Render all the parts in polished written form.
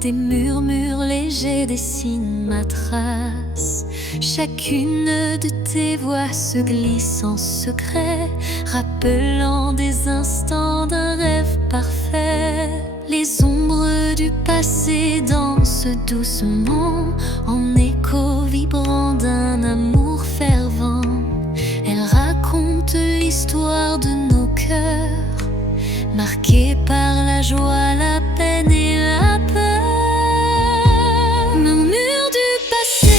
Des murmures légers dessinent ma trace. Chacune de tes voix se glisse en secret, rappelant des instants d'un rêve parfait. Les ombres du passé dansent doucement, en écho vibrant d'un amour fervent. Elles racontent l'histoire de nos cœurs, marqués par la joie, la peine et la peur. Murmures du passé,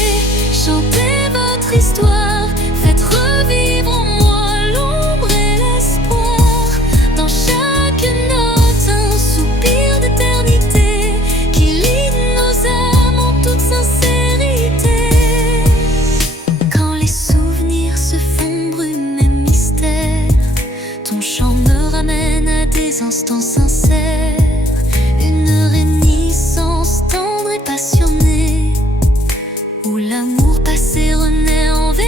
chantez votre histoire, faites revivre en moi l'ombre et l'espoir. Dans chaque note, un soupir d'éternité qui lie nos âmes en toute sincérité. Quand les souvenirs se font brume et mystère, ton chant me ramène à des instants sincères. Une réminiscence tendre et passionnée, où l'amour passé renaît en vérité.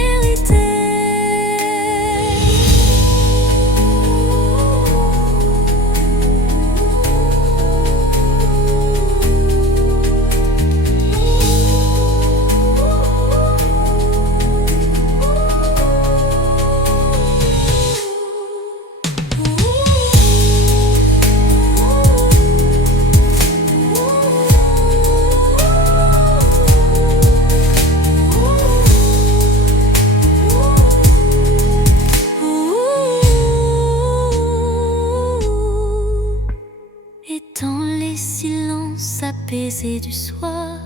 Dans les silences apaisés du soir,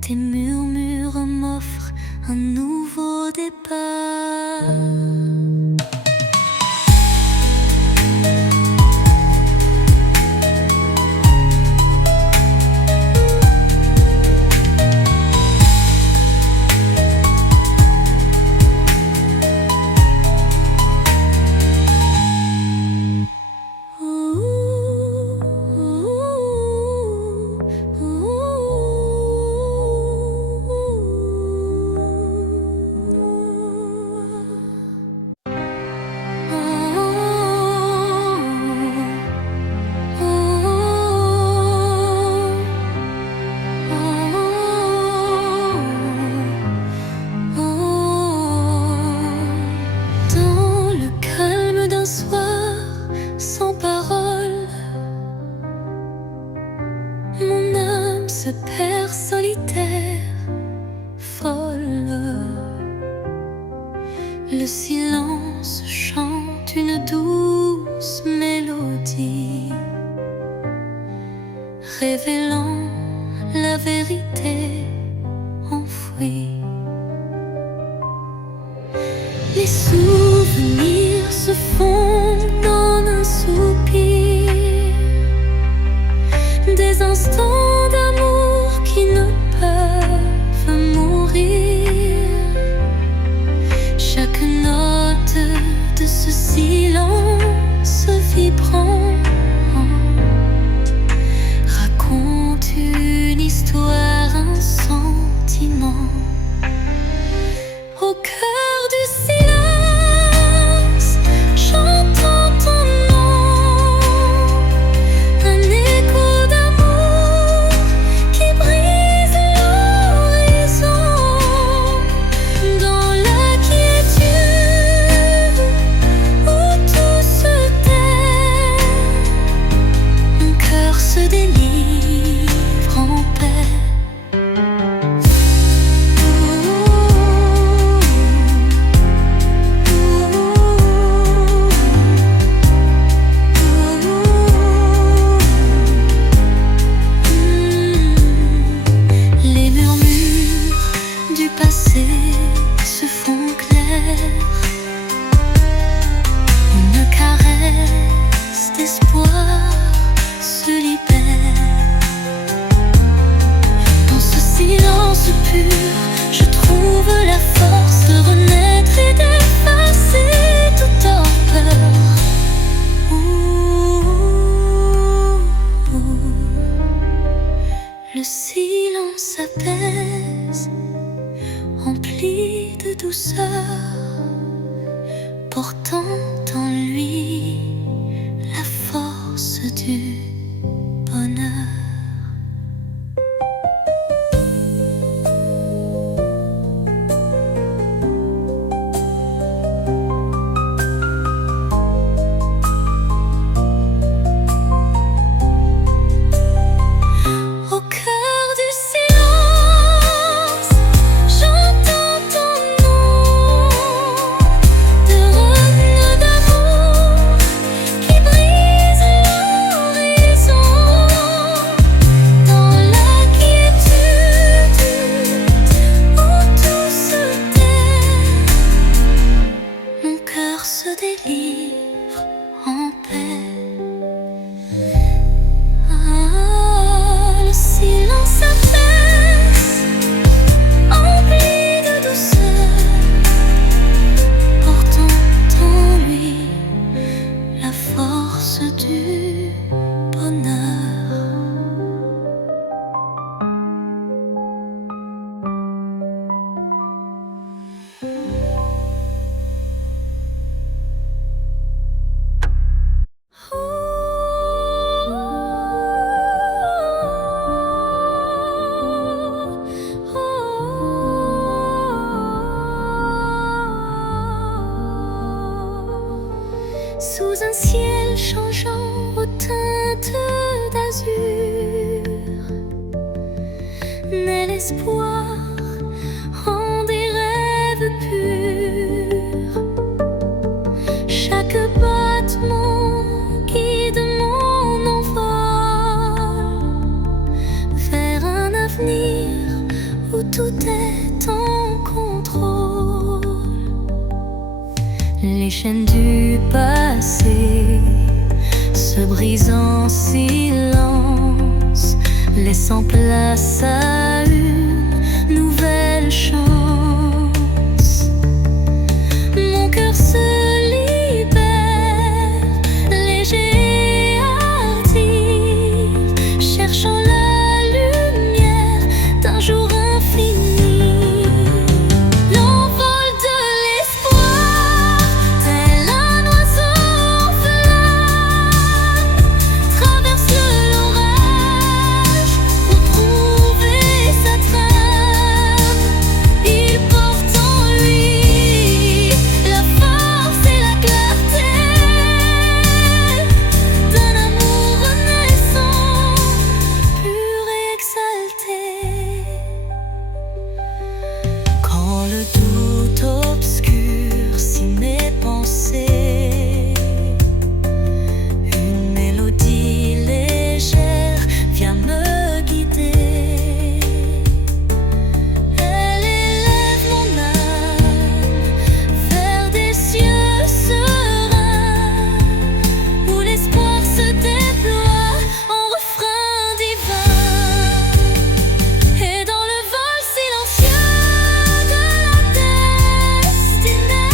tes murmures m'offrent un nouveau départ. Mon âme se perd solitaire, folle. Le silence chante une douce mélodie, révélant la vérité enfouie. Les souvenirs se fondent en un soupir, des instants d'amour qui ne peuvent mourir. Chaque note de ce silence vibrant raconte une histoire, un sentiment. Au cœur du silence, j'entends ton nom, un écho d'amour qui brise l'horizon. Dans la quiétude où tout se tait, mon cœur se délivre en paix. Se font clairs, une caresse d'espoir se libère. Dans ce silence pur, je trouve la force de renaître et d'effacer toute torpeur. Le silence apaise, rempli de douceur, portant en lui la force du bonheur. délivre en paix. Ah, le silence s'apaise, empli de douceur, portant en lui la force du bonheur. Sous un ciel changeant aux teintes d'azur, naît l'espoir en des rêves purs. Chaque battement guide mon envol vers un avenir où tout est en contrôle. Les chaînes du passé se brisent en silence, laissant place à une nouvelle chance. Mon cœur se libère, léger et hardi, cherchant la lumière d'un jour infini. L'envol de l'espoir, tel un oiseau en flamme, traverse l'orage pour trouver sa trame. Il porte en lui la force et la clarté d'un amour renaissant, pur et exalté. Quand le doute obscurcit mes pensées, une mélodie légère vient me guider. Elle élève mon âme vers des cieux sereins, où l'espoir se déploie en refrain divin. Et dans le vol silencieux de la destinée,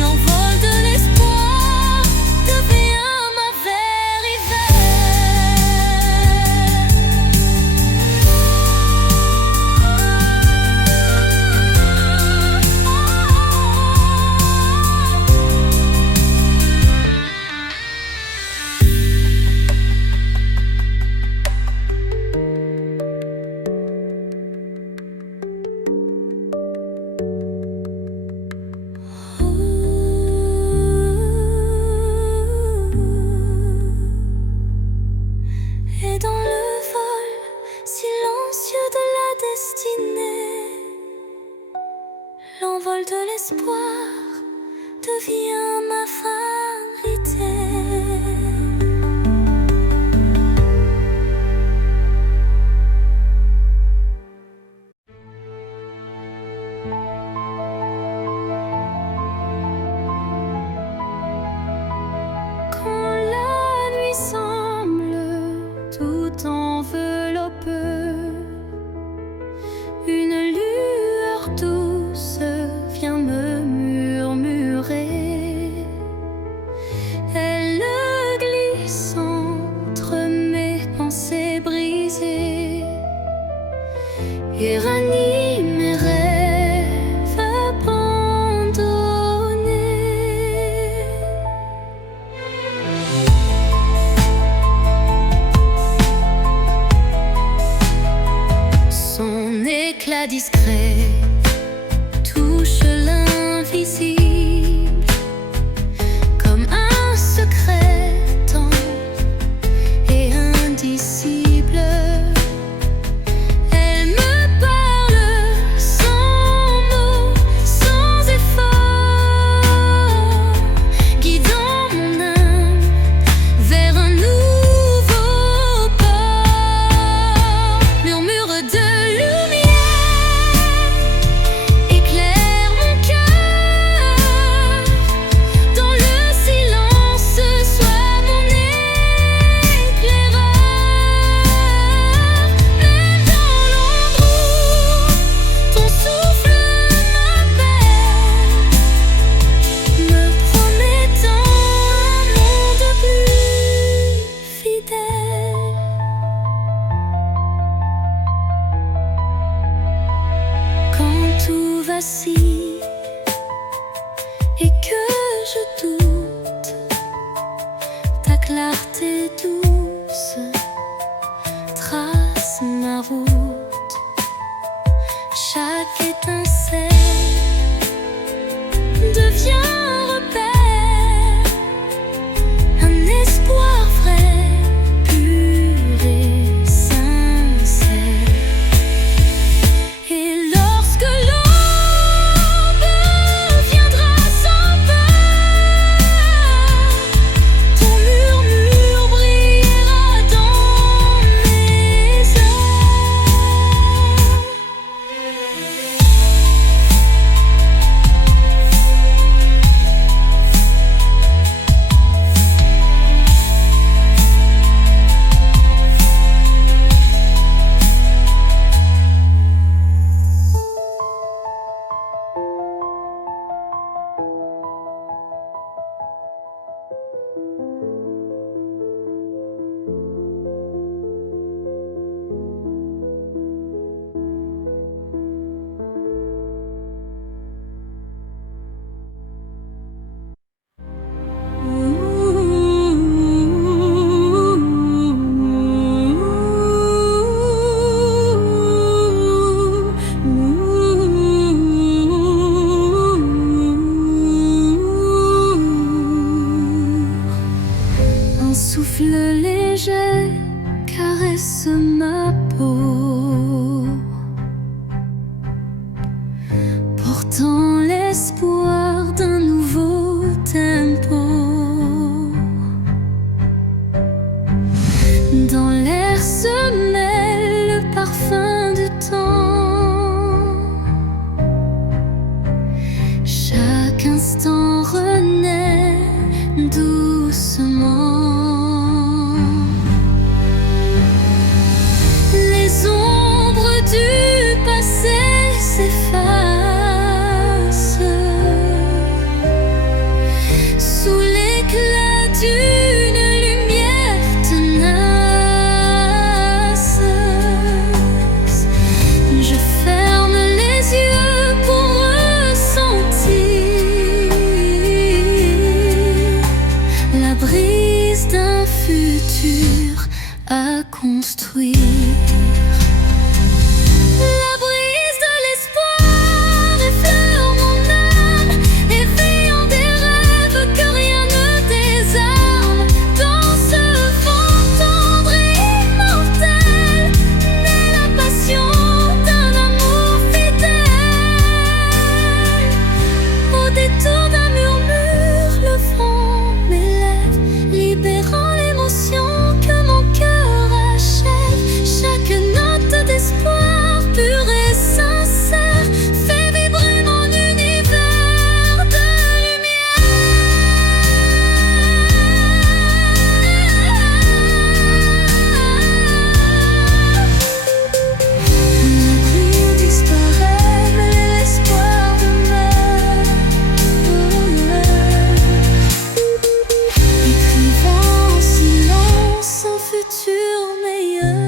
l'envol de l'espoir devient ma vérité. Et dans le vol silencieux de la destinée, l'envol de l'espoir devient ma vérité. Quand la nuit semble tout envelopper, une lueur douce vient me murmurer et que je doute. Ta clarté douce trace ma route. Chaque étincelle devient un repère, un espoir vrai, pur et sincère. Et lorsque l'aube viendra sans peur, ton murmure brillera dans mes heures. Un souffle léger caresse ma peau, portant l'espoir d'un nouveau tempo. Dans l'air se mêle le parfum du temps. Chaque instant renaît doucement. Les ombres du passé s'effacent sous l'éclat d'une lumière tenace. Je ferme les yeux pour ressentir la brise d'un futur à construire. La brise de l'espoir effleure mon âme, éveillant des rêves que rien ne désarme. Dans ce vent tendre et immortel naît la passion d'un amour fidèle. Au détour d'un murmure, le vent m'élève, libérant l'émotion que mon cœur achève. Chaque note d'espoir pur et sincère fait vibrer mon univers de lumière. La pluie disparaît, mais l'espoir demeure. Écrivant en silence un futur meilleur.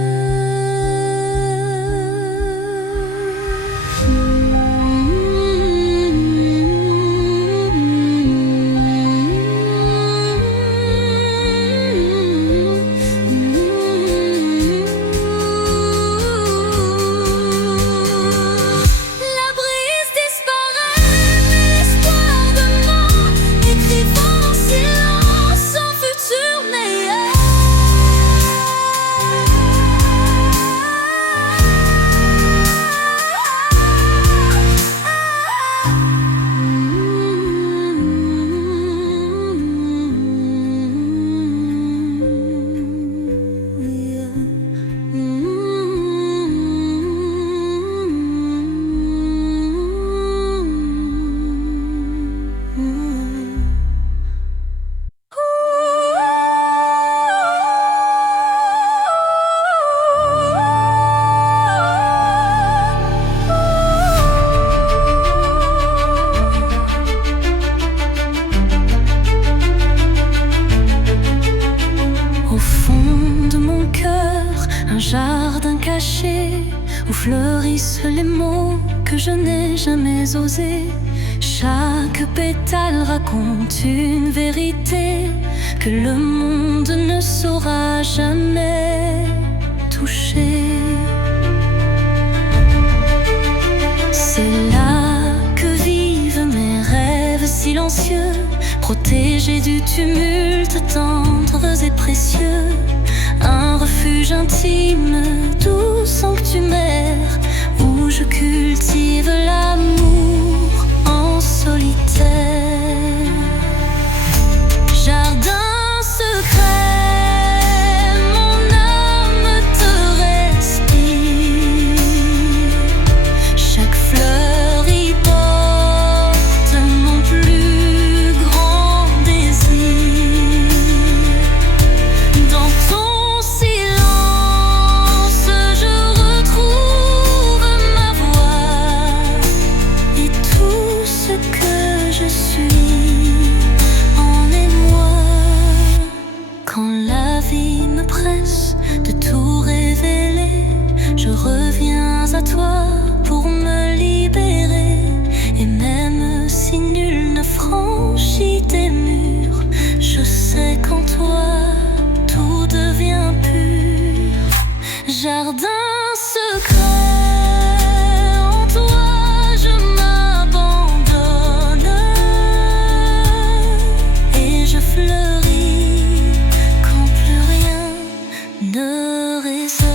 La brise disparaît, mais l'espoir demeure, écrivant en silence un futur meilleur. Au fond de mon cœur, un jardin caché où fleurissent les mots que je n'ai jamais osés. Chaque pétale raconte une vérité que le monde ne saura jamais toucher. C'est là que vivent mes rêves silencieux, protégés du tumulte, tendres et précieux. Un refuge intime, doux sanctuaire, où je cultive l'amour en solitaire. Jardin secret, mon âme te respire. Chaque fleur y porte mon plus grand désir. Dans ton silence, je retrouve ma voix et tout ce que je suis en émoi. Quand la vie me presse de tout révéler, je reviens à toi pour me libérer. Et même si nul ne franchit tes murs, je sais qu'en toi tout devient pur. Jardin secret, en toi je m'abandonne et je fleuris quand plus rien ne résonne.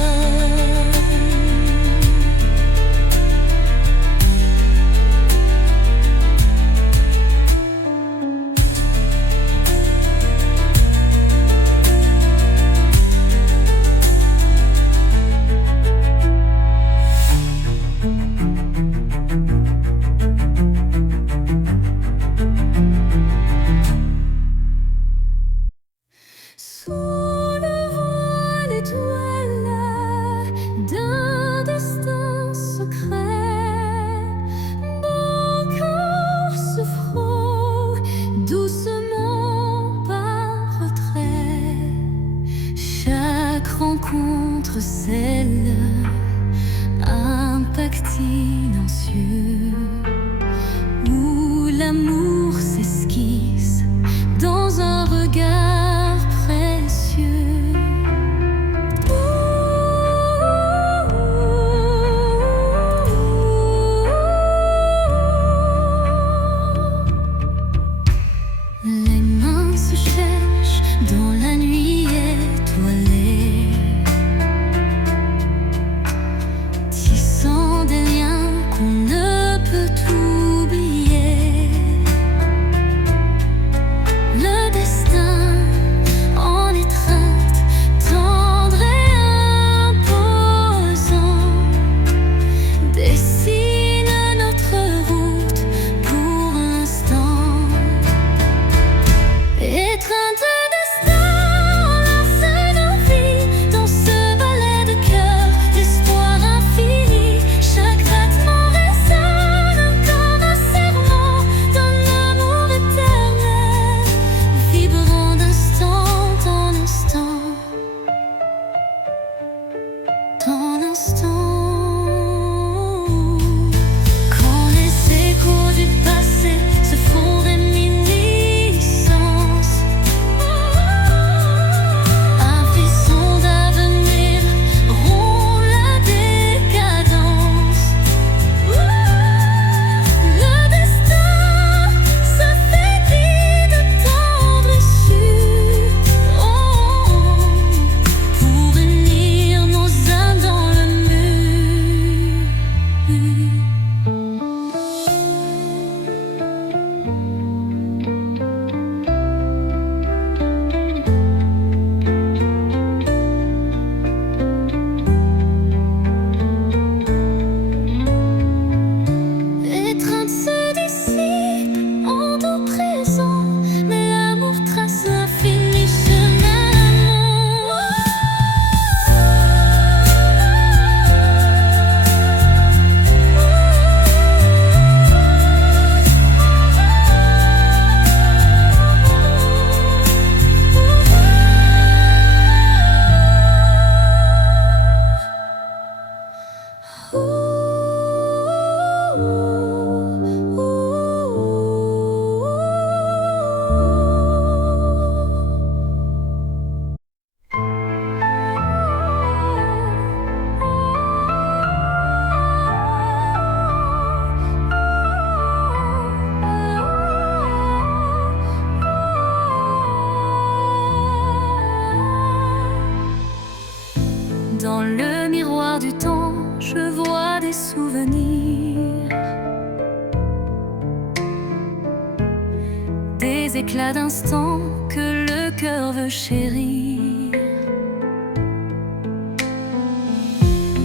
éclats d'instant que le cœur veut chérir.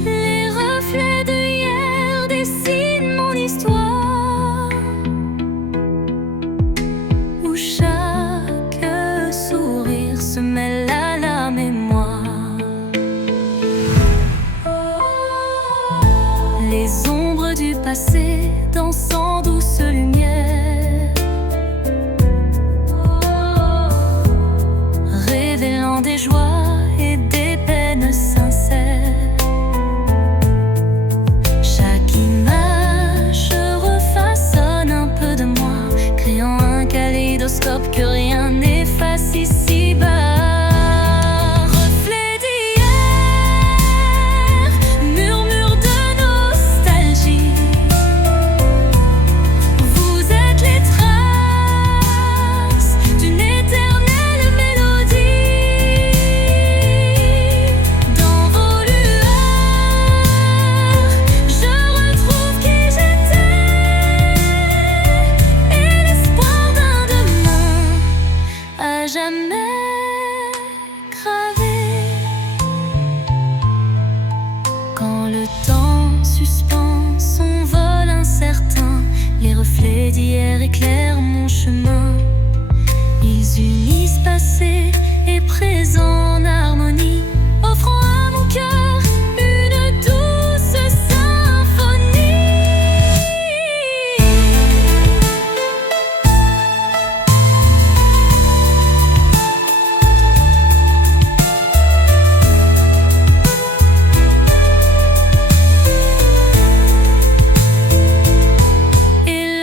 Les reflets de hier dessinent mon histoire, où chaque sourire se mêle à la mémoire. Les ombres du passé dansent en douce lumière, révélant des joies et des peines sincères. Chaque image refaçonne un peu de moi, créant un kaléidoscope que rien n'efface ici-bas. Jamais gravé. Quand le temps suspend son vol incertain, les reflets d'hier éclairent mon chemin. Ils unissent passé et présent en harmonie, offrant à mon cœur une douce symphonie.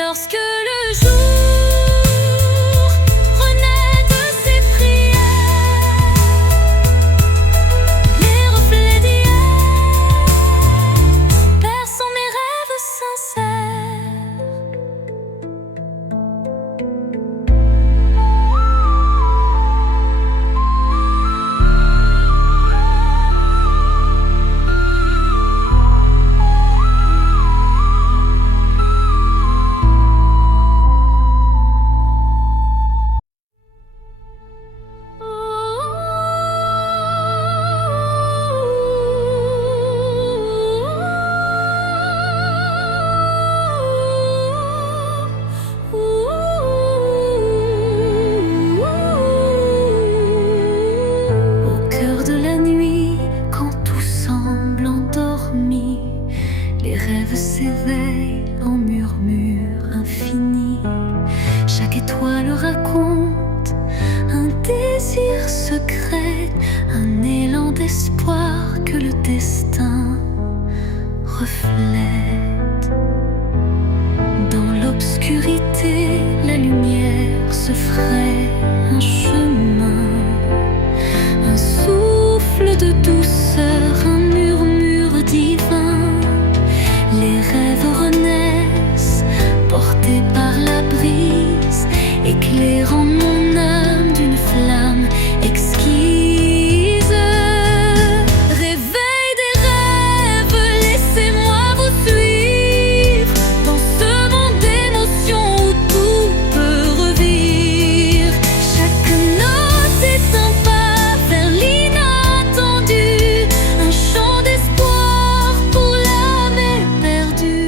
Lorsque le jour renaît de ses prières, les reflets d'hier bercent mes rêves sincères. Les rêves s'éveillent en murmures infinis. Chaque étoile raconte un désir secret, un élan d'espoir que le destin reflète. Dans l'obscurité, la lumière se fraye un chemin, un souffle de douceur, un murmure divin. Les rêves renaissent, portés par la brise, éclairant mon âme d'une flamme exquise. Réveil des rêves, laissez-moi vous suivre dans ce monde d'émotions où tout peut revivre. Chaque note est un pas vers l'inattendu, un chant d'espoir pour l'âme éperdue.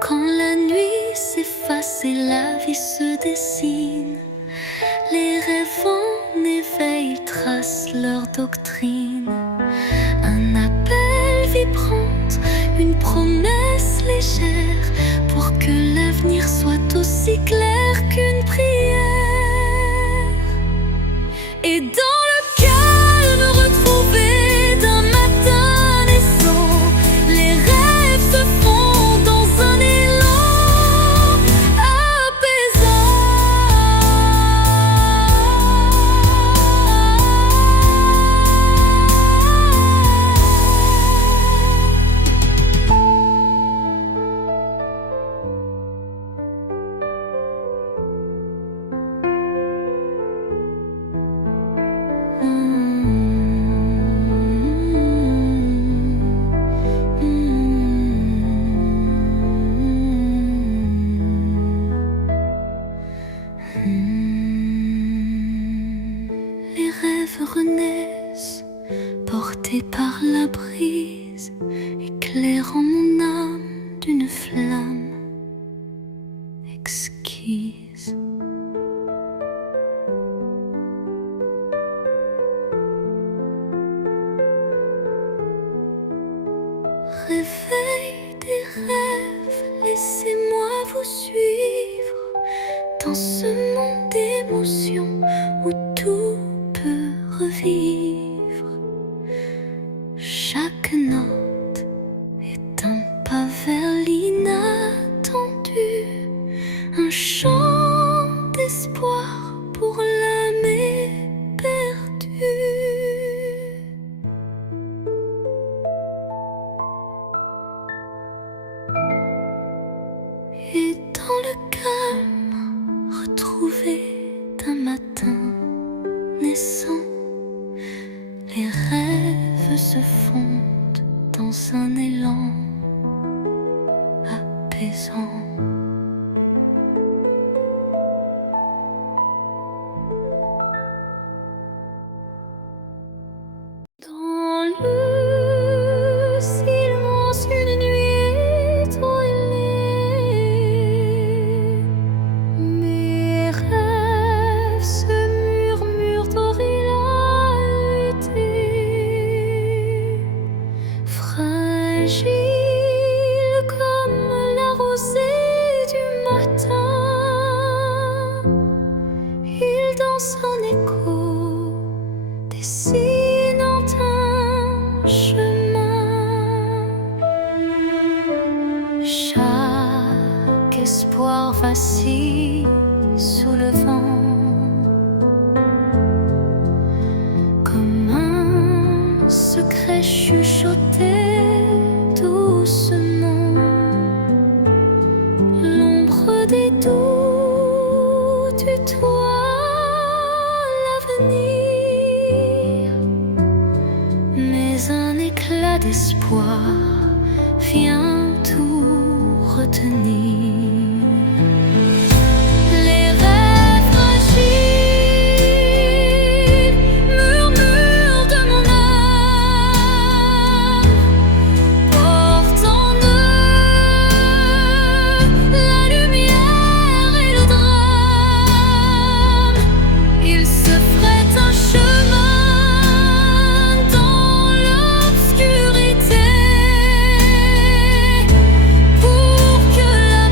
Quand la nuit s'efface et la vie se dessine, les rêves en éveil tracent leur doctrine. Un appel vibrante, une promesse légère, pour que l'avenir soit aussi clair qu'une prière. Et dans le calme retrouvé d'un matin naissant, les rêves se font dans un élan apaisant. renaissent, portés par la brise, éclairant mon âme d'une flamme exquise. Réveil des rêves, laissez-moi vous suivre dans ce monde d'émotions où tout peut revivre. Chaque note est un pas vers l'inattendu, un chant d'espoir pour l'âme éperdue. Et dans le calme retrouvé d'un matin naissant, les rêves se fondent dans un élan apaisant. Dans le silence, une nuit étoilée, mes rêves se murmurent d'orialité, fragile comme la rosée du matin. Il danse en écho, dessinant un chemin. Chaque espoir vacille sous le vent, comme un secret chuchoté doucement. L'ombre des doutes tutoie l'avenir, mais un éclat d'espoir vient tout retenir. Les rêves fragiles murmurent de mon âme, portent en eux la lumière et le drame. Ils se frayent un chemin dans l'obscurité pour que la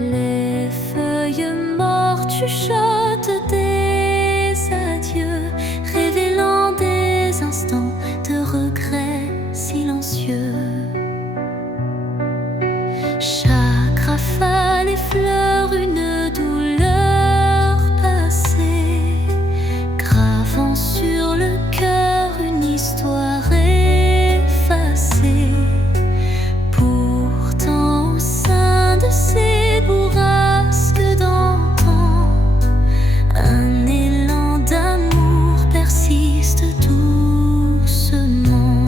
Les feuilles mortes chuchotent des adieux, révélant des instants de regret silencieux. Chaque rafale effleure une douleur passée, gravant sur le cœur une histoire effacée. Pourtant, au sein de ces bourrasques d'antan, un élan d'amour persiste doucement.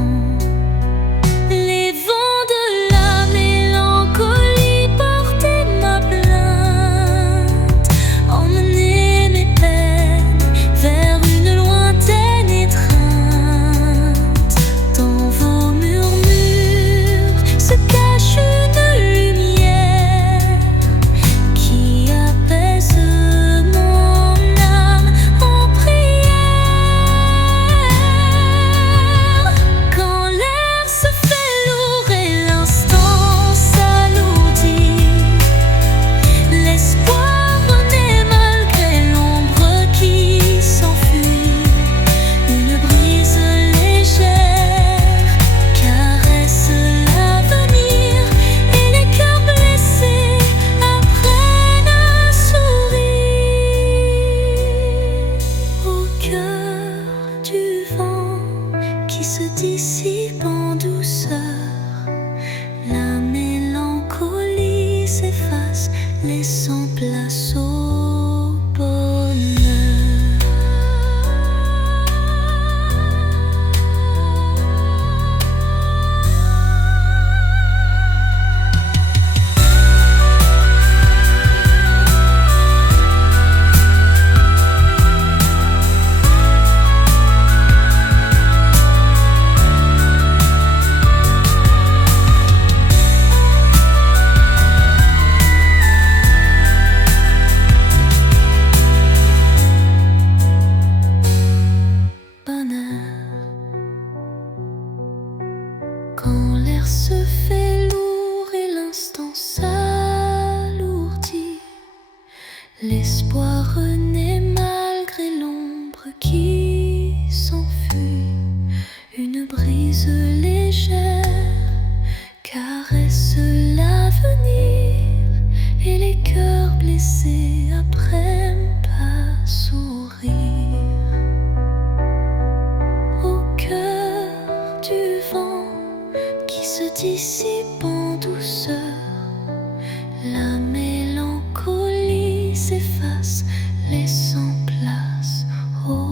Les vents de la mélancolie portaient ma plainte, emmenaient mes peines vers une lointaine étreinte. Dans vos murmures se cache une lumière qui apaise mon âme en prière. Quand l'air se fait lourd et l'instant s'alourdit, l'espoir renaît malgré l'ombre qui s'enfuit. Une brise légère caresse l'avenir et les cœurs blessés apprennent à sourire. Au cœur du vent qui se dissipe en douceur, la mélancolie s'efface, laissant place au bonheur. Quand l'air se fait lourd et l'instant s'alourdit, l'espoir renaît malgré l'ombre qui s'enfuit. Une brise légère caresse l'avenir et les cœurs blessés apprennent à sourire. Au cœur du vent qui se dissipe en douceur, la mélancolie s'efface, laissant place au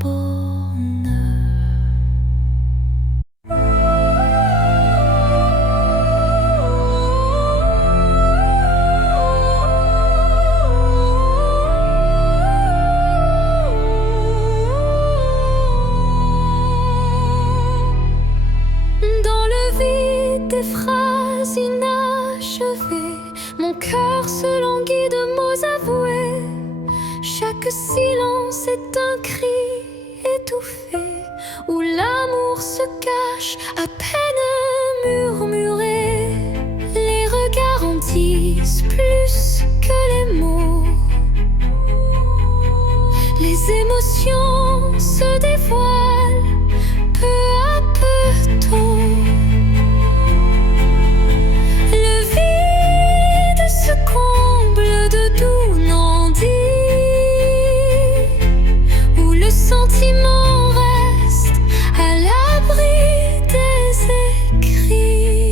bonheur. Dans le vide des phrases inachevées, mon cœur se languit de mots avoués. Chaque silence est un cri étouffé, où l'amour se cache à peine murmuré. Les regards en disent plus que les mots. Les émotions se dévoilent peu à peu tôt. Le vide se comble de doux non-dits, où le sentiment reste à l'abri des écrits.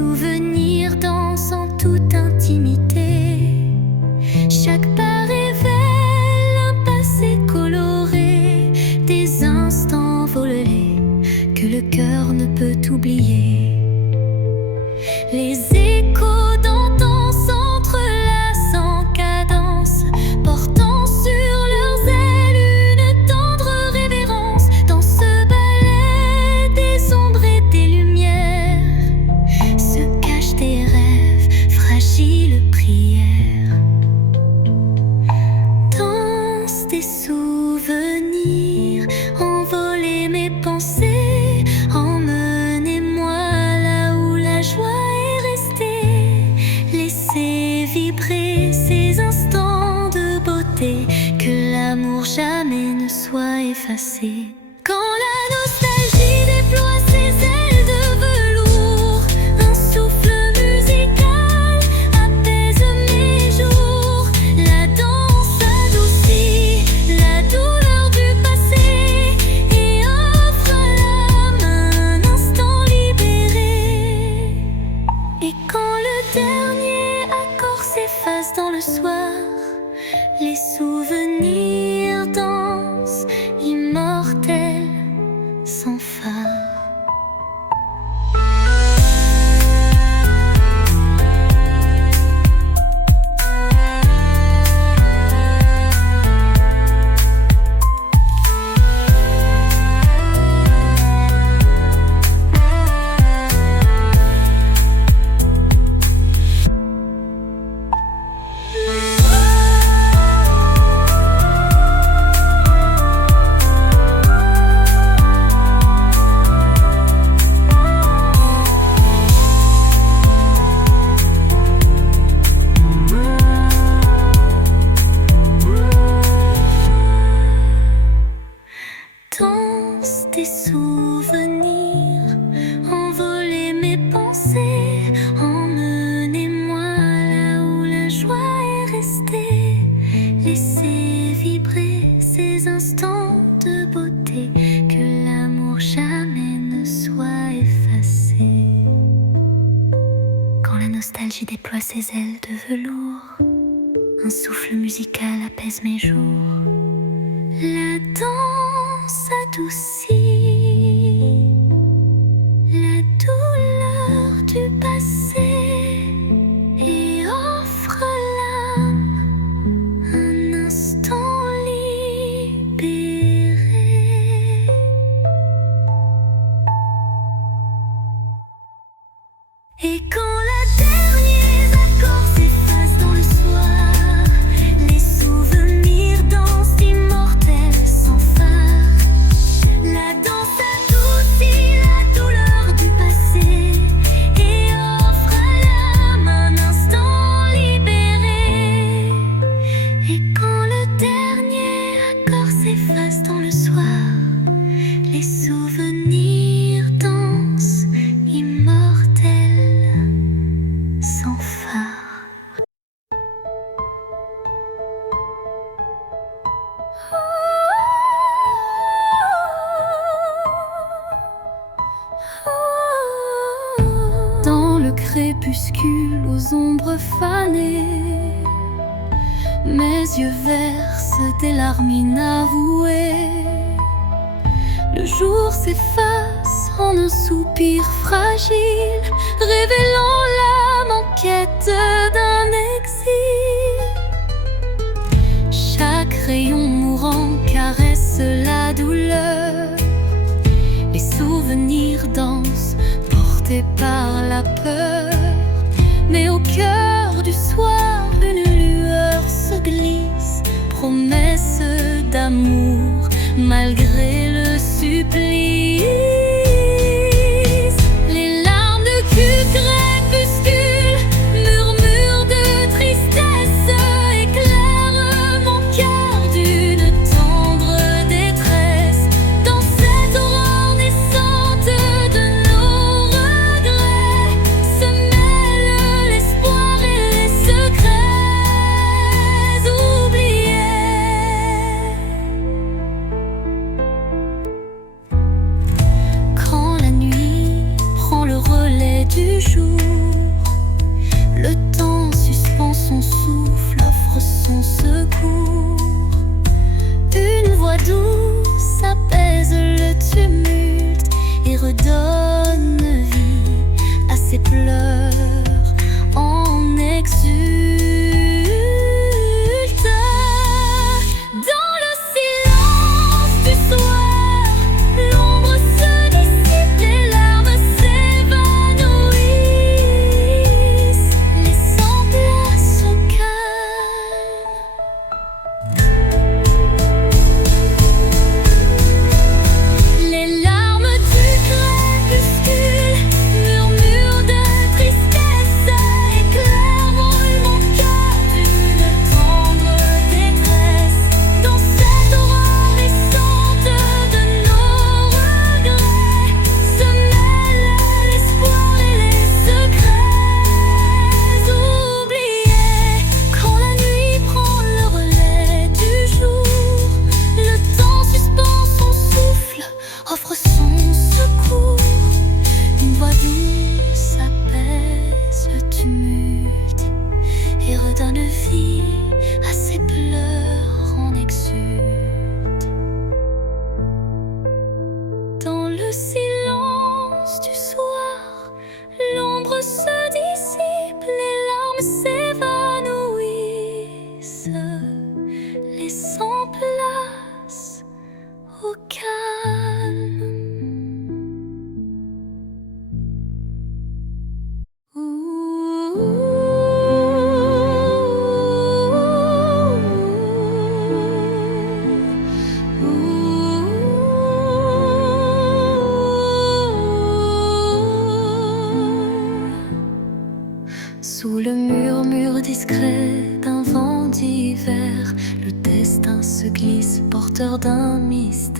souvenirs dansent en toute intimité. Chaque pas révèle un passé coloré, des instants volés que le cœur ne peut oublier. Les échos d'antan s'entrelacent en cadence, portant sur leurs ailes une tendre révérence. Dans ce ballet des ombres et des lumières se cachent des rêves, fragiles prières. Danse des souvenirs, envolez mes pensées, emmenez-moi là où la joie est restée. Laissez vibrer ces instants de beauté, que l'amour jamais ne soit effacé. Quand la nostalgie déploie ses ailes de velours, un souffle musical apaise mes jours. La danse adoucit la douleur du passé et offre à l'âme un instant libéré. Et quand le dernier accord s'efface dans le soir, les souvenirs dansent, immortels, sans phare. Danse des souvenirs, envolez mes pensées, emmenez-moi là où la joie est restée. Laissez vibrer ces instants de beauté, que l'amour jamais ne soit effacé. Quand la nostalgie déploie ses ailes de velours, un souffle musical apaise mes jours. La danse adoucit la douleur du passé et offre à l'âme un instant libéré. Et quand la dernier accord s'efface dans le soir, les souvenirs dansent, immortels, sans phare. La danse adoucit la douleur du passé et offre à l'âme un instant libéré. Et quand le dernier accord s'efface dans le soir, les souvenirs dansent, immortels, sans phare. Dans le crépuscule aux ombres fanées, mes yeux versent des larmes inavouées. Le jour s'efface en un soupir fragile, révélant l'âme en quête d'un exil. Chaque rayon mourant caresse la douleur. Les souvenirs dansent, portés par la peur. Mais au cœur du soir, une lueur se glisse, promesse d'amour malgré le supplice. Les larmes de crépuscule, murmures de tristesse, éclairent mon cœur d'une tendre détresse. Dans cette aurore naissante de nos regrets se mêlent l'espoir et les secrets oubliés.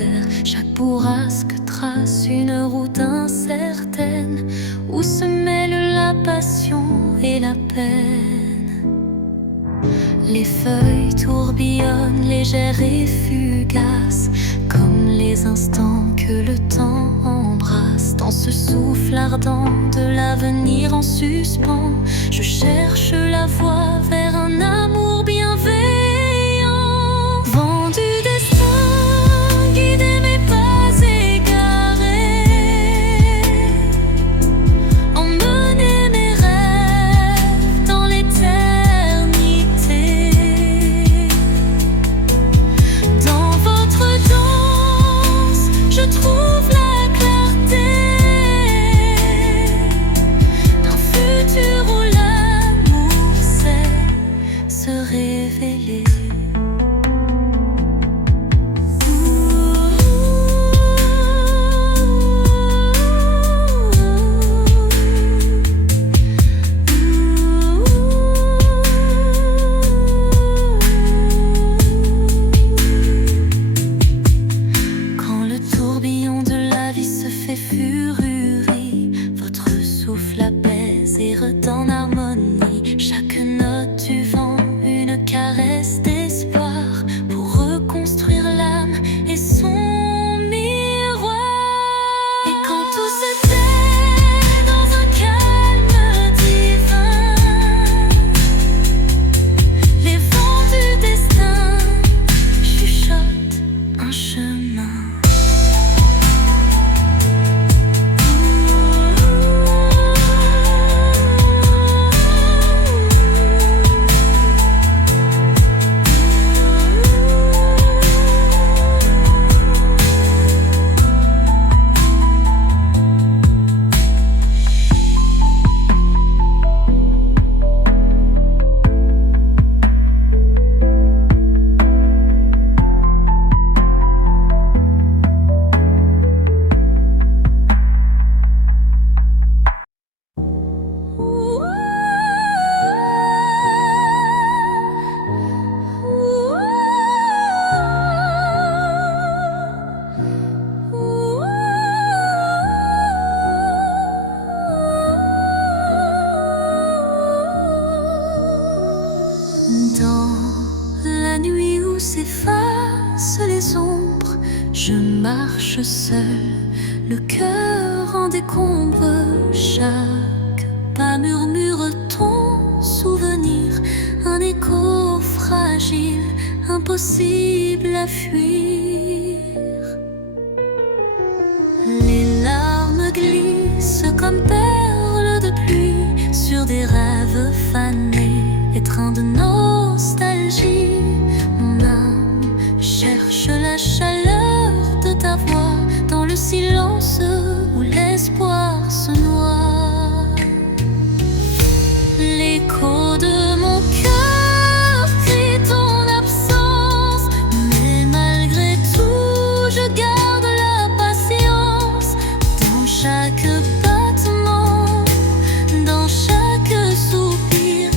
terre. Chaque bourrasque trace une route incertaine où se mêlent la passion et la peine. Les feuilles tourbillonnent légères et fugaces, comme les instants que le temps embrasse. Dans ce souffle ardent de l'avenir en suspens, je cherche la voie vers un amour bienveillant. Vent du destin, guidez mes pas égarés, emmenez mes rêves dans l'éternité. Dans votre danse, je trouve la clarté d'un futur où l'amour sait se révéler. Quand le tourbillon de la vie se fait fururie, votre souffle apaise et redonne harmonie. Chaque note du vent, une caresse d'espoir pour reconstruire l'âme et son miroir. Et quand tout se tait dans un calme divin, les vents du destin chuchotent un chemin. Dans la nuit où s'effacent les ombres, je marche seul, le cœur en décombre. Chaque pas murmure ton souvenir, un écho fragile, impossible à fuir. Les larmes glissent comme perles de pluie sur des rêves fanés, étreints de nostalgie. Mon âme cherche la chaleur de ta voix dans le silence où l'espoir se noie. L'écho de mon cœur crie ton absence, mais malgré tout je garde la patience. Dans chaque battement, dans chaque soupir,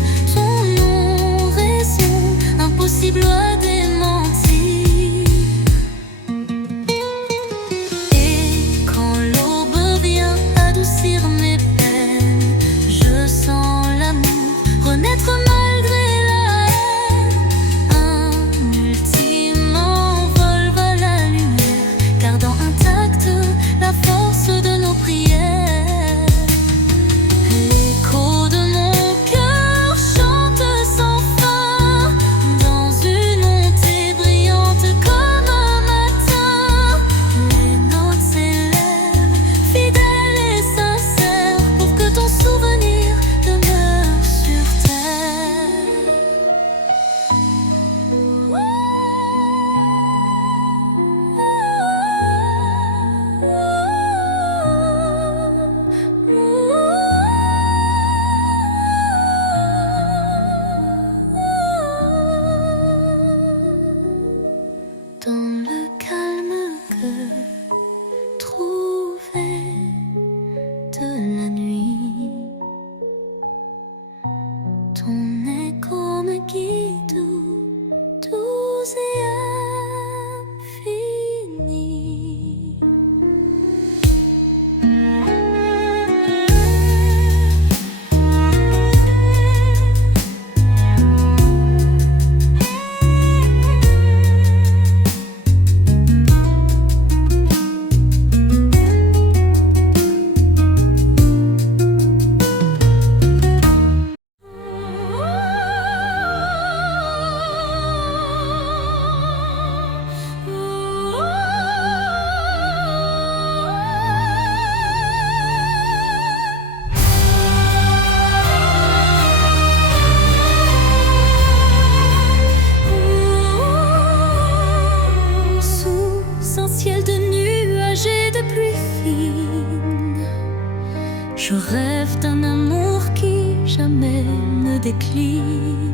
Je rêve d'un amour qui jamais ne décline.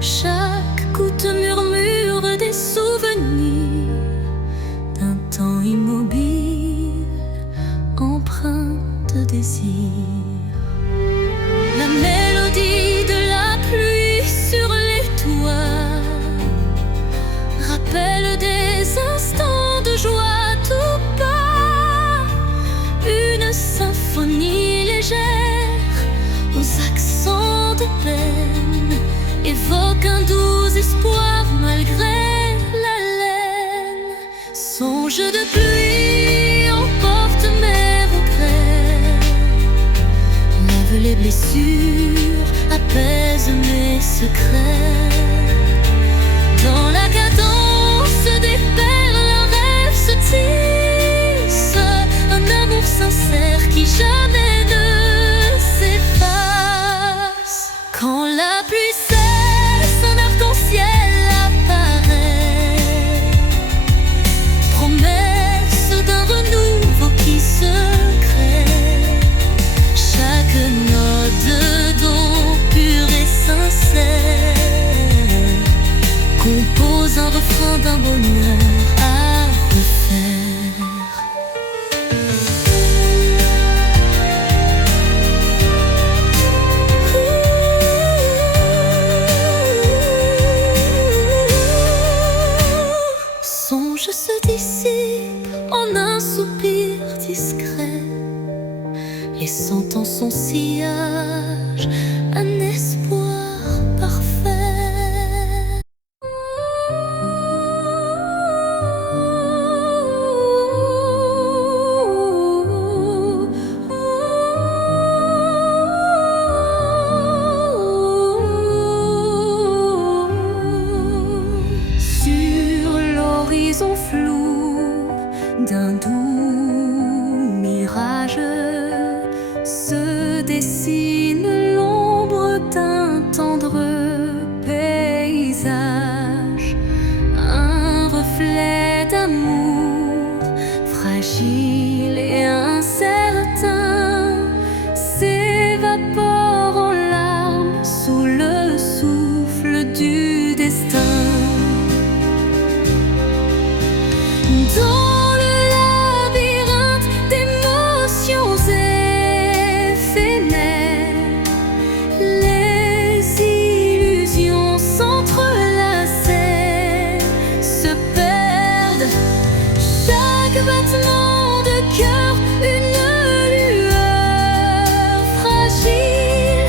Chaque goutte murmure des souvenirs d'un temps immobile, empreint de désir. La mélodie de la pluie sur les toits rappelle des instants de joie tout bas. Une symphonie légère aux accents de peine évoque un doux espoir malgré la laine. Songe de pluie emporte mes regrets, lave les blessures, apaise mes secrets. Dans la cadence des perles, un rêve se tisse, un amour sincère qui jamais ne s'efface. Quand la pluie cesse, un arc-en-ciel apparaît, promesse d'un renouveau qui se crée. Chaque note de don pur et sincère compose un refrain d'un bonheur à refaire. Songe se dissipe en un soupir discret, laissant en son sillage un espoir parfait. Sur l'horizon flou d'un doux mirage se dessine l'ombre d'un tendre paysage, un reflet d'amour fragile et incertain s'évapore en larmes sous le souffle du destin. Dans le labyrinthe d'émotions éphémères, les illusions s'entrelacent, se perdent. Chaque battement de cœur, une lueur fragile,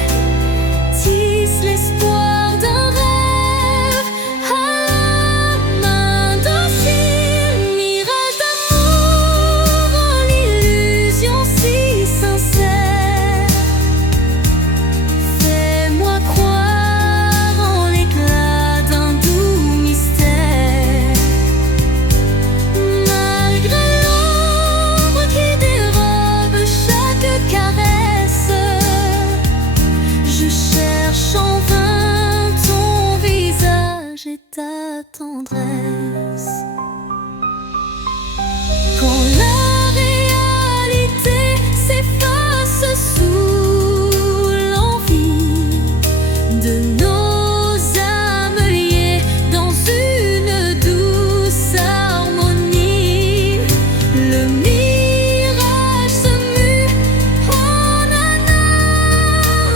tisse l'espoir d'un rêve à la main docile. Mirage d'amour en illusion si sincère, fais-moi croire en l'éclat d'un doux mystère. Malgré l'ombre qui dérobe chaque caresse, je cherche en vain ton visage et ta tendresse. Quand la réalité s'efface sous l'envie de nos âmes liées dans une douce harmonie, le mirage se mue en un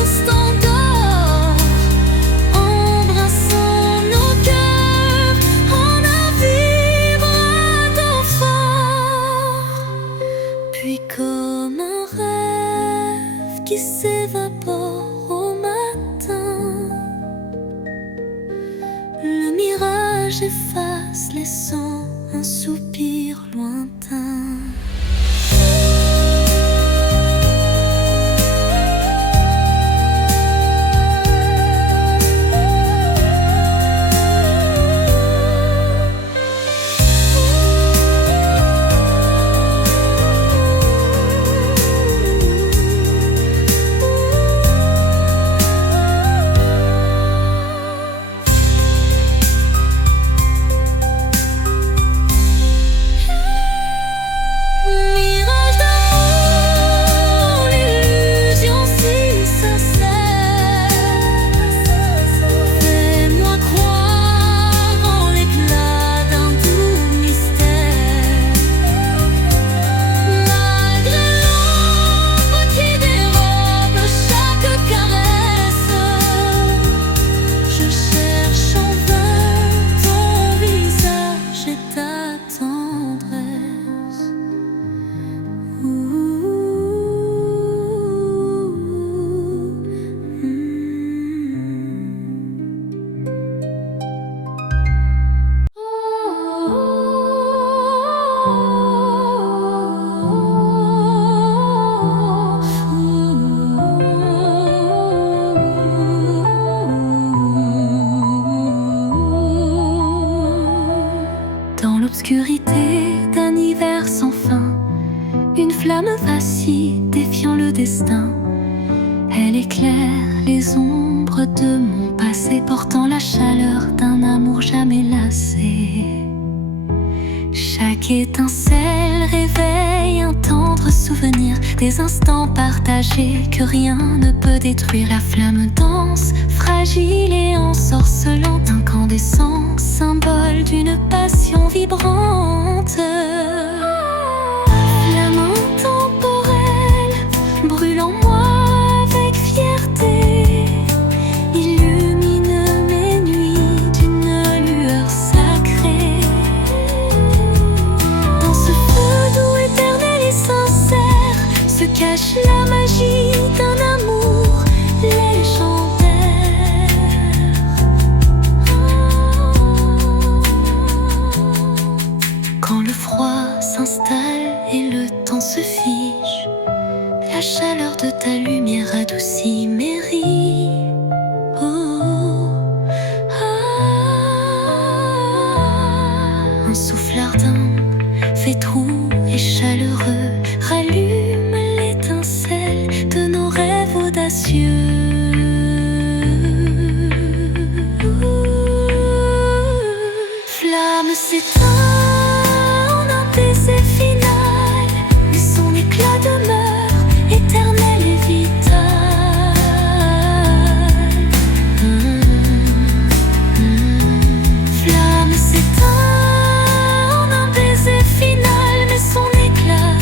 instant d'or, embrassant nos cœurs en un vibrato fort. Puis comme un rêve qui s'évapore au matin, le mirage efface, laissant un soupir lointain. l'hiver sans fin. Une flamme vacille, défiant le destin. Elle éclaire les ombres de mon passé, portant la chaleur d'un amour jamais lassé. Chaque étincelle réveille un tendre souvenir, des instants partagés que rien ne peut détruire. La flamme danse, fragile et ensorcelante, incandescent, symbole d'une passion vibrante. Flamme intemporelle, brûle en moi avec fierté, illumine mes nuits d'une lueur sacrée. Dans ce feu doux, éternel et sincère, se cache la magie d'un amour légendaire. Quand le froid s'installe et le temps se fige, la chaleur de ta lumière adoucit mes rides. Un souffle ardent, fait doux et chaleureux, rallume l'étincelle de nos rêves audacieux. Flamme s'éteint en un baiser final, mais son éclat demeure éternel et vital. Flamme s'éteint en un baiser final, mais son éclat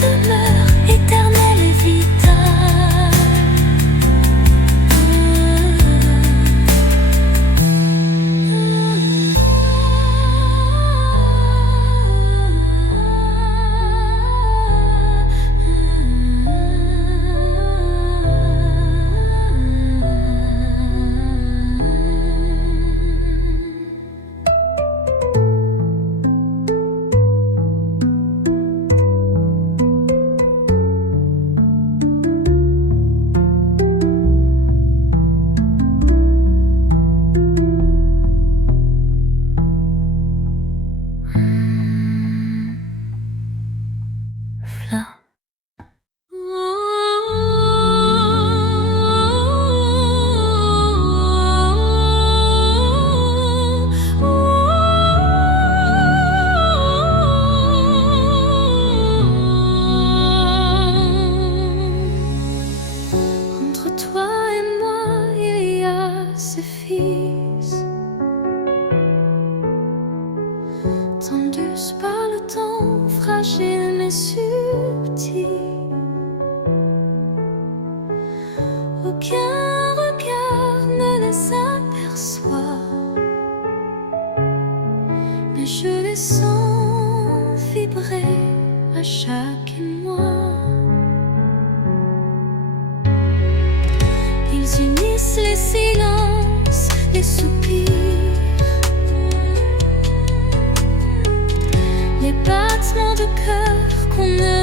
demeure éternel et vital. Entre toi et moi, il y a ce fils, tendus par le temps, fragile mais subtil. Aucun regard ne les aperçoit, mais je les sens vibrer à chaque émoi. Ils unissent les silences, les soupirs, les battements de cœur qu'on ne